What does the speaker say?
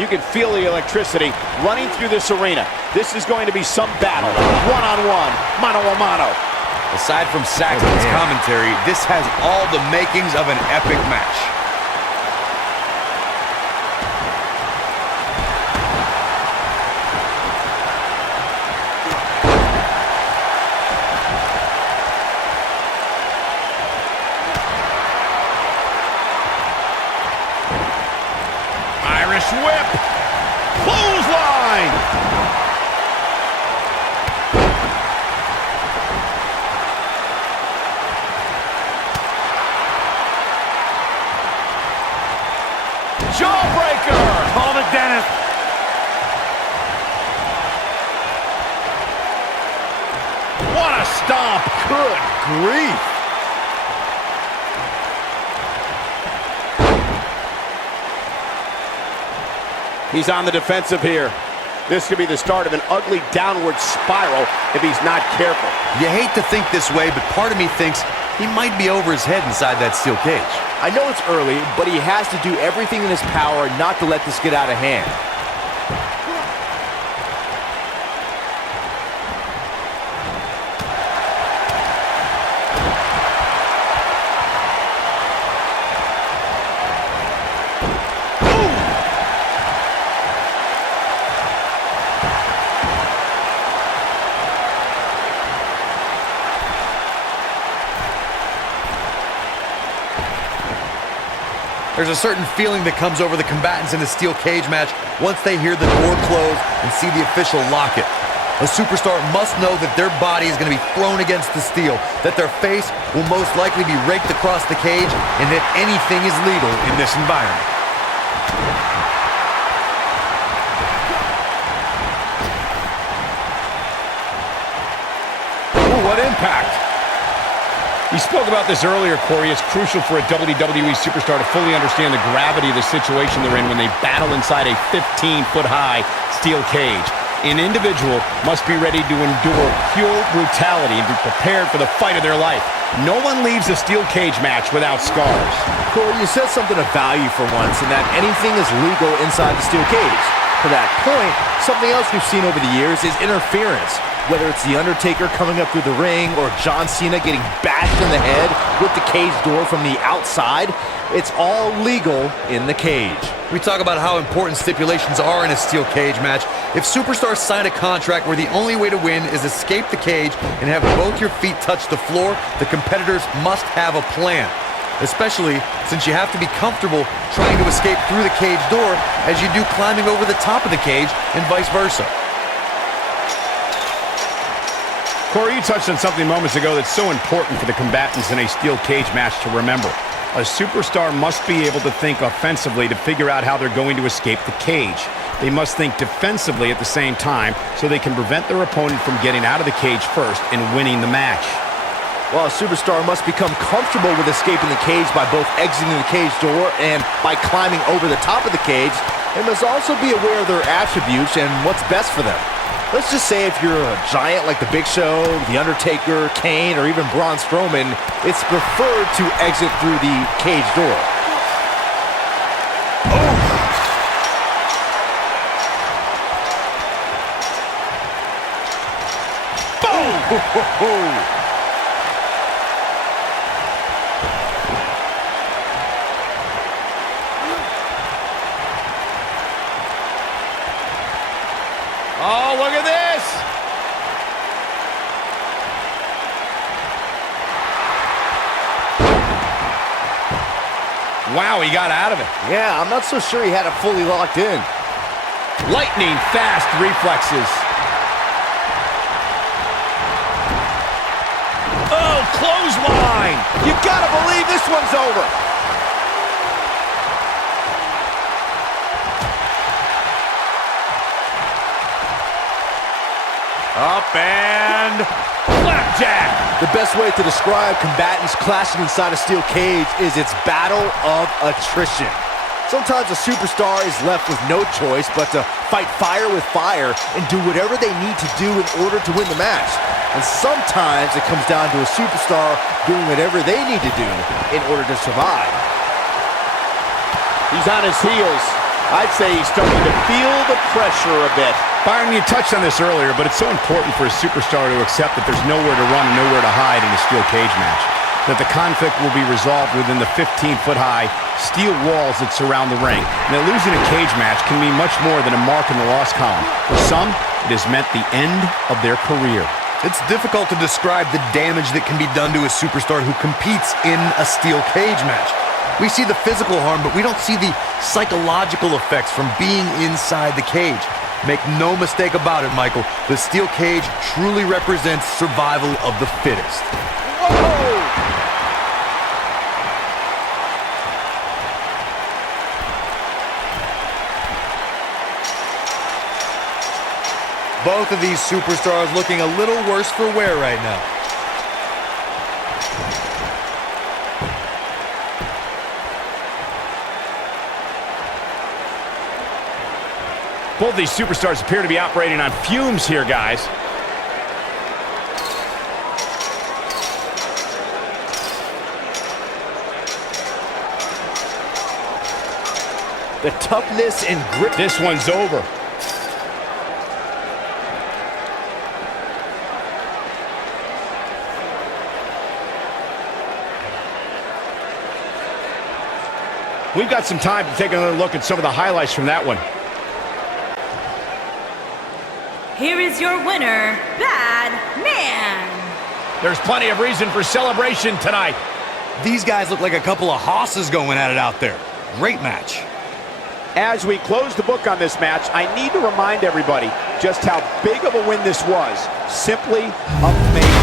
You can feel the electricity running through this arena. This is going to be some battle. One-on-one, mano-a-mano. Aside from Saxton's commentary, this has all the makings of an epic match. Irish whip. Clothesline. Jawbreaker. Call the dentist. What a stomp. Good grief. He's on the defensive here. This could be the start of an ugly downward spiral if he's not careful. You hate to think this way, but part of me thinks he might be over his head inside that steel cage. I know it's early, but he has to do everything in his power not to let this get out of hand. There's a certain feeling that comes over the combatants in a steel cage match once they hear the door close and see the official lock it. A superstar must know that their body is going to be thrown against the steel, that their face will most likely be raked across the cage, and that anything is legal in this environment. Ooh, what impact! We spoke about this earlier, Corey. It's crucial for a WWE superstar to fully understand the gravity of the situation they're in when they battle inside a 15-foot-high steel cage. An individual must be ready to endure pure brutality and be prepared for the fight of their life. No one leaves a steel cage match without scars. Corey, you said something of value for once, in that anything is legal inside the steel cage. To that point, something else we've seen over the years is interference. Whether it's The Undertaker coming up through the ring or John Cena getting bashed in the head with the cage door from the outside, it's all legal in the cage. We talk about how important stipulations are in a steel cage match. If superstars sign a contract where the only way to win is escape the cage and have both your feet touch the floor, the competitors must have a plan. Especially since you have to be comfortable trying to escape through the cage door as you do climbing over the top of the cage and vice versa. Corey, you touched on something moments ago that's so important for the combatants in a steel cage match to remember. A superstar must be able to think offensively to figure out how they're going to escape the cage. They must think defensively at the same time so they can prevent their opponent from getting out of the cage first and winning the match. Well, a superstar must become comfortable with escaping the cage by both exiting the cage door and by climbing over the top of the cage. They must also be aware of their attributes and what's best for them. Let's just say if you're a giant like The Big Show, The Undertaker, Kane, or even Braun Strowman, it's preferred to exit through the cage door. Boom! Oh, look at this! Wow, he got out of it. Yeah, I'm not so sure he had it fully locked in. Lightning fast reflexes. Oh, clothesline! You gotta believe this one's over. Up and flapjack. The best way to describe combatants clashing inside a steel cage is its battle of attrition. Sometimes a superstar is left with no choice but to fight fire with fire and do whatever they need to do in order to win the match. And sometimes it comes down to a superstar doing whatever they need to do in order to survive. He's on his heels. I'd say he's starting to feel the pressure a bit. Byron, you touched on this earlier, but it's so important for a superstar to accept that there's nowhere to run and nowhere to hide in a steel cage match. That the conflict will be resolved within the 15-foot-high steel walls that surround the ring. And that losing a cage match can mean much more than a mark in the loss column. For some, it has meant the end of their career. It's difficult to describe the damage that can be done to a superstar who competes in a steel cage match. We see the physical harm, but we don't see the psychological effects from being inside the cage. Make no mistake about it, Michael. The steel cage truly represents survival of the fittest. Whoa! Both of these superstars looking a little worse for wear right now. Both these superstars appear to be operating on fumes here, guys. The toughness and grit. This one's over. We've got some time to take another look at some of the highlights from that one. Here is your winner, Bad Man. There's plenty of reason for celebration tonight. These guys look like a couple of hosses going at it out there. Great match. As we close the book on this match, I need to remind everybody just how big of a win this was. Simply amazing.